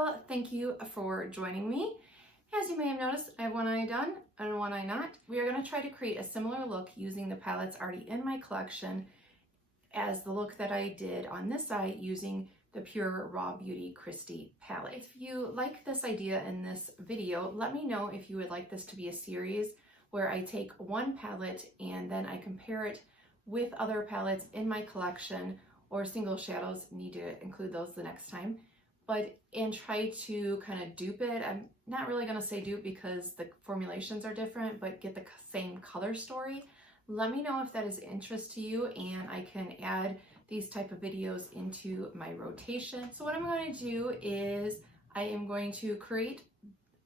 Hello, thank you for joining me. As you may have noticed, I have one eye done and one eye not. We are going to try to create a similar look using the palettes already in my collection as the look that I did on this eye using the PUR RawbeautyKristi palette. If you like this idea in this video, let me know if you would like this to be a series where I take one palette and then I compare it with other palettes in my collection, or single shadows, need to include those the next time, and try to kind of dupe it. I'm not really going to say dupe because the formulations are different, but get the same color story. Let me know if that is interest to you and I can add these type of videos into my rotation. So what I'm going to do is I am going to create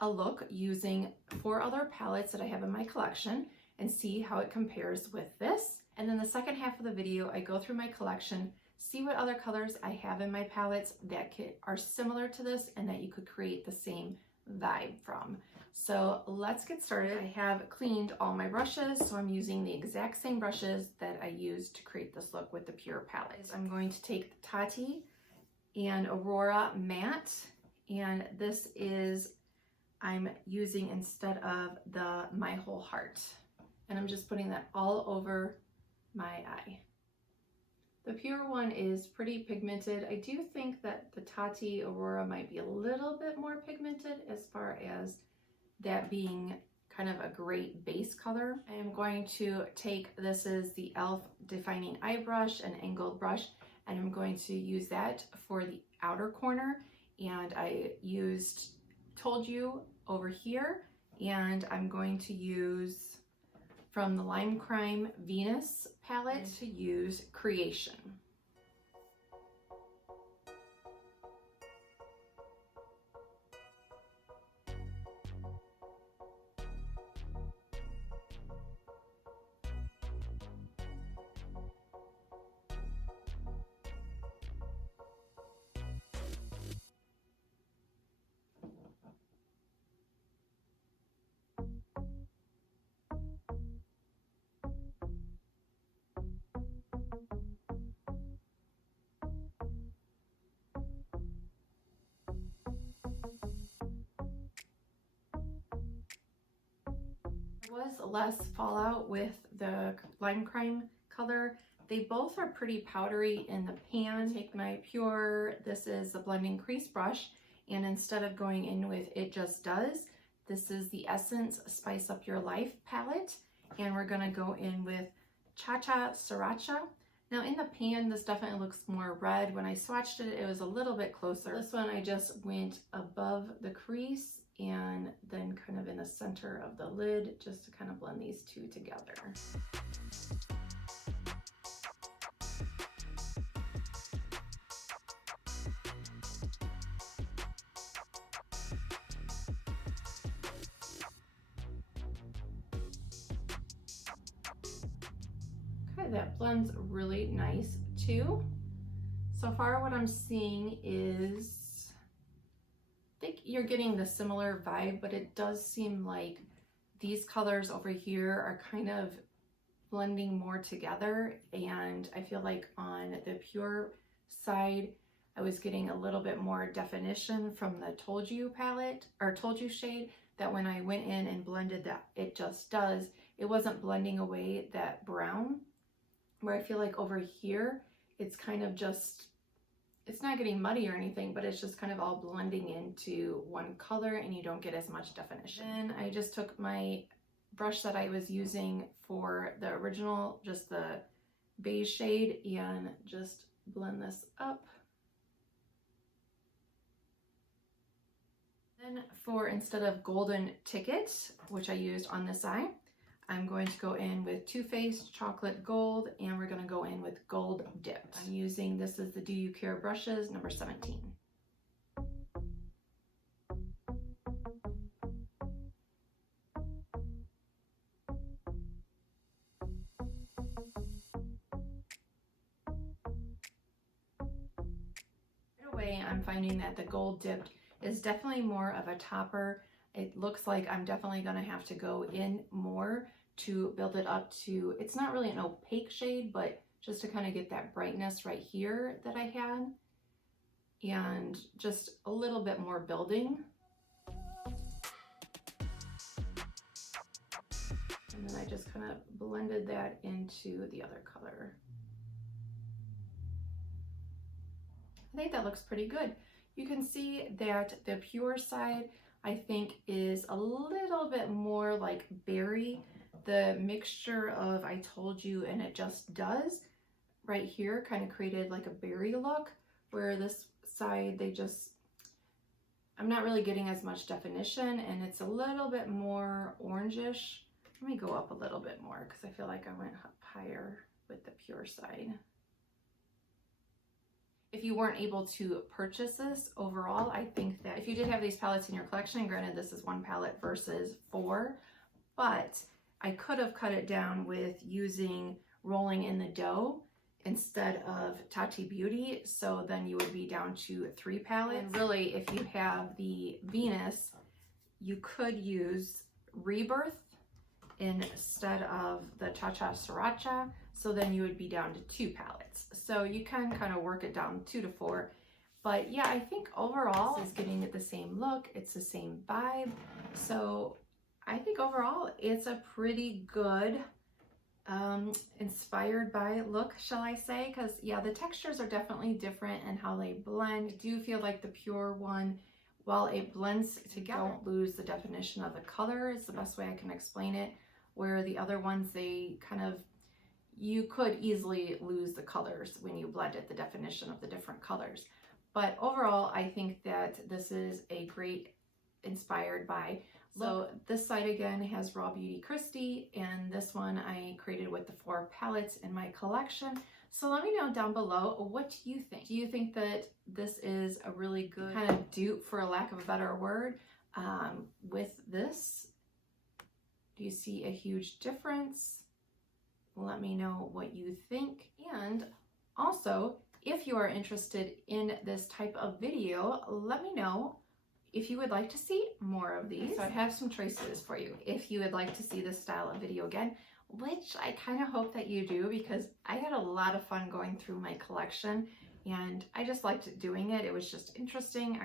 a look using 4 other palettes that I have in my collection and see how it compares with this. And then the second half of the video, I go through my collection, see what other colors I have in my palettes that are similar to this and that you could create the same vibe from. So let's get started. I have cleaned all my brushes, so I'm using the exact same brushes that I used to create this look with the PUR palette. I'm going to take the Tati and Aurora Matte, and this is, I'm using instead of the My Whole Heart. And I'm just putting that all over my eye. The PUR one is pretty pigmented. I do think that the Tati Aurora might be a little bit more pigmented as far as that being kind of a great base color. I am going to take, this is the e.l.f. Defining Eye Brush, an angled brush, and I'm going to use that for the outer corner. And I used Told You over here, and I'm going to use from the Lime Crime Venus palette to use Creation. Was less fallout with the Lime Crime color. They both are pretty powdery in the pan. Take my PUR, this is the blending crease brush, and instead of going in with It Just Does, this is the Essence Spice Up Your Life palette, and we're gonna go in with Sriracha. Now in the pan, this definitely looks more red. When I swatched it, it was a little bit closer. This one, I just went above the crease and then kind of in the center of the lid, just to kind of blend these two together. Okay, that blends really nice too. So far what I'm seeing is, I think you're getting the similar vibe, but it does seem like these colors over here are kind of blending more together, and I feel like on the PUR side I was getting a little bit more definition from the Told You palette, or Told You shade, that when I went in and blended that It Just Does, it wasn't blending away that brown, where I feel like over here it's kind of just, it's not getting muddy or anything, but it's just kind of all blending into one color and you don't get as much definition. Then I just took my brush that I was using for the original, just the beige shade, and just blend this up. Then for, instead of Golden Ticket, which I used on this eye, I'm going to go in with Too Faced Chocolate Gold, and we're going to go in with Gold Dipped. I'm using, this is the Do You Care brushes, number 17. Right away, I'm finding that the Gold Dipped is definitely more of a topper. It looks like I'm definitely going to have to go in more to build it up to, it's not really an opaque shade, but just to kind of get that brightness right here that I had. and just a little bit more building. And then I just kind of blended that into the other color. I think that looks pretty good. You can see that the PUR side, I think, is a little bit more like berry. The mixture of I Told You and It Just Does right here kind of created like a berry look, where this side, I'm not really getting as much definition, and it's a little bit more orangish. Let me go up a little bit more because I feel like I went up higher with the PUR side. If you weren't able to purchase this overall, I think that if you did have these palettes in your collection, granted this is 1 palette versus 4, but I could have cut it down with using Rolling in the Dough instead of Tati Beauty, so then you would be down to 3 palettes. And really, if you have the Venus, you could use Rebirth instead of the Sriracha, so then you would be down to 2 palettes. So you can kind of work it down 2 to 4. But yeah, I think overall it's getting the same look, it's the same vibe. So I think overall it's a pretty good inspired by look, shall I say, because yeah, the textures are definitely different and how they blend. I do feel like the PUR one, while it blends together, don't lose the definition of the color. It's the best way I can explain it, where the other ones, they kind of, you could easily lose the colors when you blend it, the definition of the different colors. But overall, I think that this is a great inspired by look. So this side again has Rawbeautykristi, and this one I created with the 4 palettes in my collection. So let me know down below, what do you think? Do you think that this is a really good kind of dupe, for a lack of a better word, with this? Do you see a huge difference? Let me know what you think. And also, if you are interested in this type of video, let me know if you would like to see more of these. So I have some choices for you. If you would like to see this style of video again, which I kind of hope that you do, because I had a lot of fun going through my collection and I just liked doing it. It was just interesting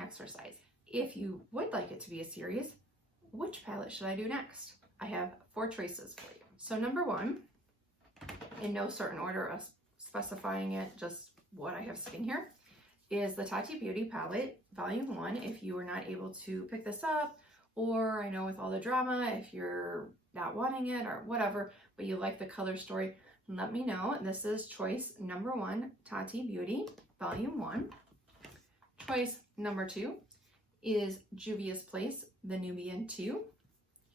exercise. If you would like it to be a series, which palette should I do next? I have 4 choices for you. So number 1, in no certain order of specifying it, just what I have sitting here, is the Tati Beauty palette, volume 1. If you were not able to pick this up, or I know with all the drama, if you're not wanting it or whatever, but you like the color story, let me know. This is choice number 1, Tati Beauty, volume 1. Choice number 2 is Juvia's Place, the Nubian 2.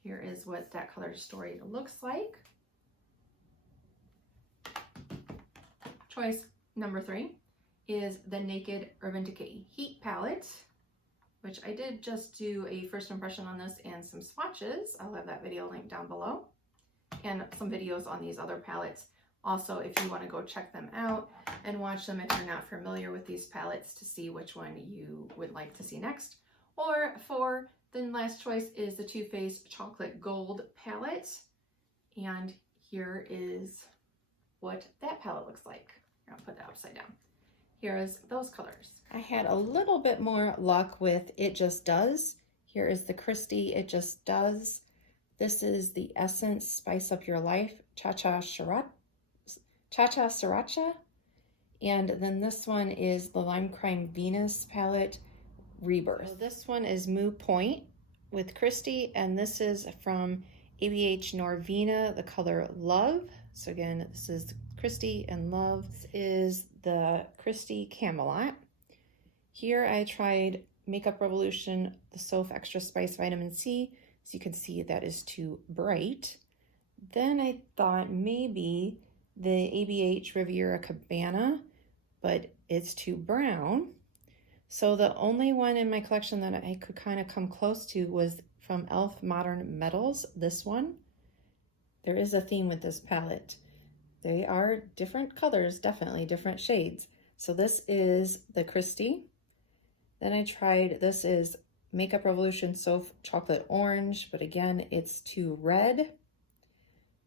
Here is what that color story looks like. Choice number 3 is the Naked Urban Decay Heat palette, which I did just do a first impression on this and some swatches. I'll have that video linked down below, and some videos on these other palettes. Also, if you want to go check them out and watch them if you're not familiar with these palettes, to see which one you would like to see next. Or for the last choice is the Too Faced Chocolate Gold palette. And here is what that palette looks like. I'll put that upside down. Here's those colors. I had a little bit more luck with It Just Does. Here is the Kristi It Just Does. This is the Essence Spice Up Your Life Sriracha. And then this one is the Lime Crime Venus palette, Rebirth. So this one is Moo Point with Kristi, and this is from ABH Norvina, the color Love. So again, this is Kristi and Love. This is the Kristi Camelot. Here I tried Makeup Revolution, the Soph Extra Spice Vitamin C. As you can see, that is too bright. Then I thought maybe the ABH Riviera Cabana, but it's too brown. So the only one in my collection that I could kind of come close to was from e.l.f. Modern Metals, this one. There is a theme with this palette. They are different colors, definitely different shades. So this is the Kristi. Then I tried, this is Makeup Revolution Soph Chocolate Orange, but again, it's too red.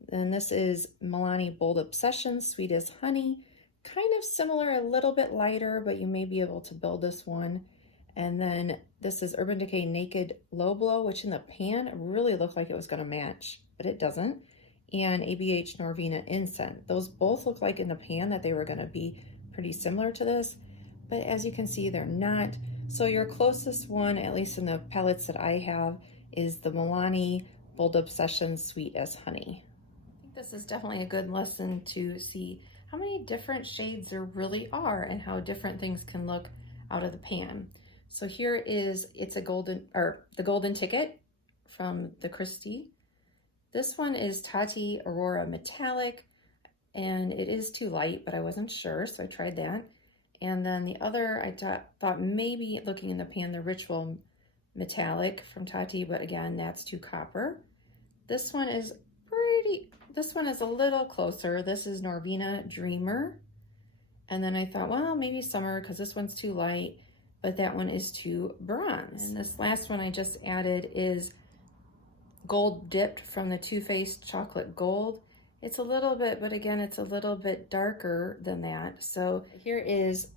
Then this is Milani Bold Obsession, Sweet as Honey. kind of similar, a little bit lighter, but you may be able to build this one. And then this is Urban Decay Naked Low Blow, which in the pan really looked like it was gonna match, but it doesn't. And ABH Norvina Incense. Those both look like in the pan that they were gonna be pretty similar to this, but as you can see, they're not. So your closest one, at least in the palettes that I have, is the Milani Bold Obsession Sweet as Honey. I think this is definitely a good lesson to see how many different shades there really are and how different things can look out of the pan. So here is, it's a golden, or the golden ticket from the Kristi. This one is Tati Aurora Metallic, and it is too light, but I wasn't sure, so I tried that. And then the other, I thought maybe looking in the pan, the Ritual Metallic from Tati, but again, that's too copper. This one is this one is a little closer. This is Norvina Dreamer. And then I thought, well, maybe Summer, because this one's too light, but that one is too bronze. And this last one I just added is Gold Dipped from the Too Faced Chocolate Gold. It's a little bit, but again, it's a little bit darker than that. So here is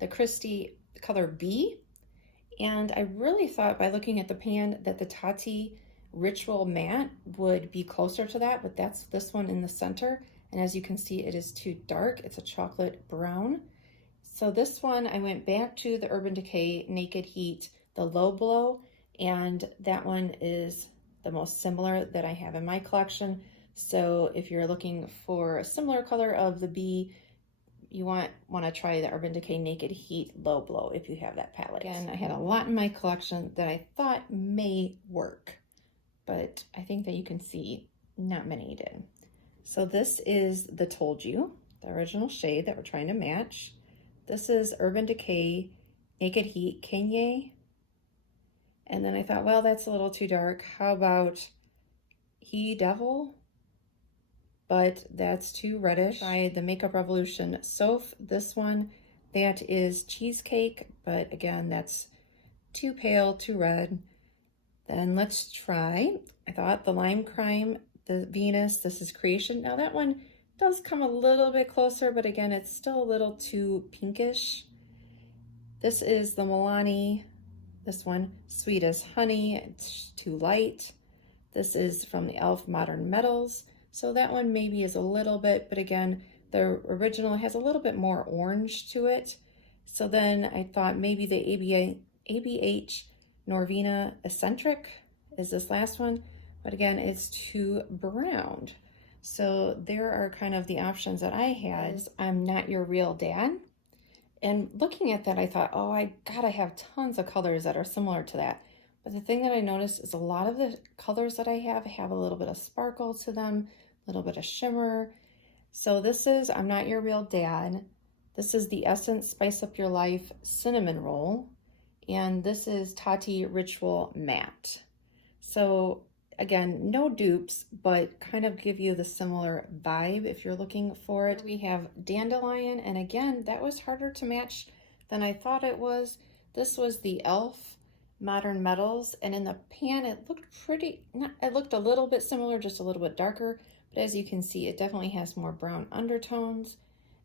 the Kristi color B. And I really thought by looking at the pan that the Tati Ritual Matte would be closer to that, but that's this one in the center. And as you can see, it is too dark. It's a chocolate brown. So this one, I went back to the Urban Decay Naked Heat, the Low Blow, and that one is the most similar that I have in my collection. So if you're looking for a similar color of the B, you want to try the Urban Decay Naked Heat Low Blow if you have that palette. Again, I had a lot in my collection that I thought may work, but I think that you can see not many did. So this is the Told You, the original shade that we're trying to match. This is Urban Decay Naked Heat Kanye. And then I thought, well, that's a little too dark. How about He Devil? But that's too reddish. By the Makeup Revolution Soph, this one, that is Cheesecake, but again, that's too pale, too red. Then let's try, I thought, the Lime Crime, the Venus, this is Creation. Now that one does come a little bit closer, but again, it's still a little too pinkish. This is the Milani, this one, Sweet as Honey, it's too light. This is from the e.l.f. Modern Metals. So that one maybe is a little bit, but again, the original has a little bit more orange to it. So then I thought maybe the ABH Norvina Eccentric is this last one, but again, it's too browned. So there are kind of the options that I had. I'm Not Your Real Dad. And looking at that, I thought, oh, I gotta have tons of colors that are similar to that. But the thing that I noticed is a lot of the colors that I have a little bit of sparkle to them, a little bit of shimmer. So this is I'm Not Your Real Dad. This is the Essence Spice Up Your Life Cinnamon Roll. And this is Tati Ritual Matte. So again, no dupes, but kind of give you the similar vibe if you're looking for it. We have Dandelion, and again, that was harder to match than I thought it was. This was the e.l.f. Modern Metals, and in the pan, it looked it looked a little bit similar, just a little bit darker, but as you can see, it definitely has more brown undertones.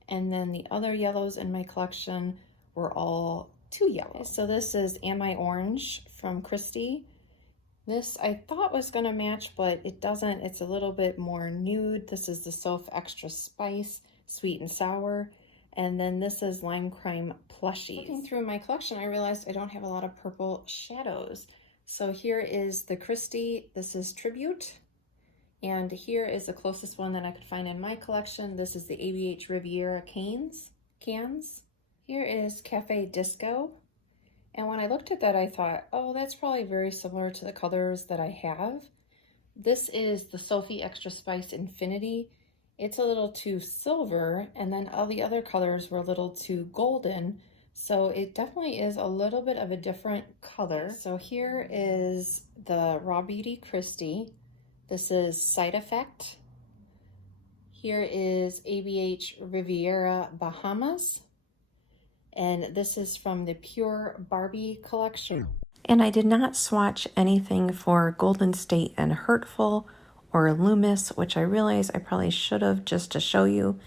And then the other yellows in my collection were all too yellow. So this is Am I Orange from Kristi. This I thought was gonna match, but it doesn't. It's a little bit more nude. This is the Soph Extra Spice, Sweet and Sour. And then this is Lime Crime Plushies. Looking through my collection, I realized I don't have a lot of purple shadows. So here is the Kristi, this is Tribute. And here is the closest one that I could find in my collection. This is the ABH Riviera cans. Here is Cafe Disco. And when I looked at that, I thought, oh, that's probably very similar to the colors that I have. This is the Sophie Extra Spice Infinity. It's a little too silver, and then all the other colors were a little too golden. So it definitely is a little bit of a different color. So here is the RawbeautyKristi. This is Side Effect. Here is ABH Riviera Bahamas. And this is from the PUR Barbie collection. And I did not swatch anything for Golden State and Hurtful or Loomis, which I realize I probably should have just to show you,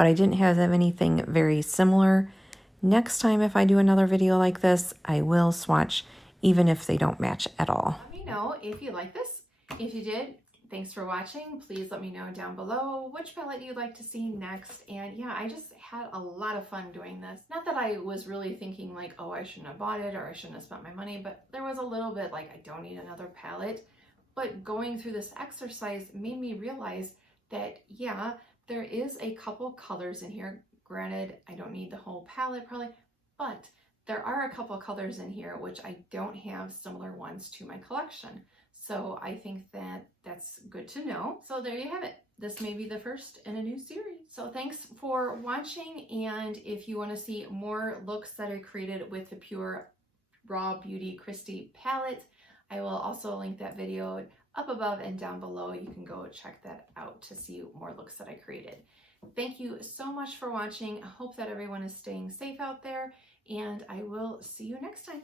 but I didn't have anything very similar. Next time if I do another video like this, I will swatch even if they don't match at all. Let me know if you like this. If you did, thanks for watching. Please let me know down below which palette you'd like to see next. And yeah, I just had a lot of fun doing this. Not that I was really thinking like, oh, I shouldn't have bought it or I shouldn't have spent my money, but there was a little bit like, I don't need another palette. But going through this exercise made me realize that, yeah, there is a couple colors in here. Granted, I don't need the whole palette probably, but there are a couple colors in here which I don't have similar ones to my collection. So I think that that's good to know. So there you have it. This may be the first in a new series. So thanks for watching. And if you want to see more looks that I created with the PUR RawbeautyKristi palette, I will also link that video up above and down below. You can go check that out to see more looks that I created. Thank you so much for watching. I hope that everyone is staying safe out there, and I will see you next time.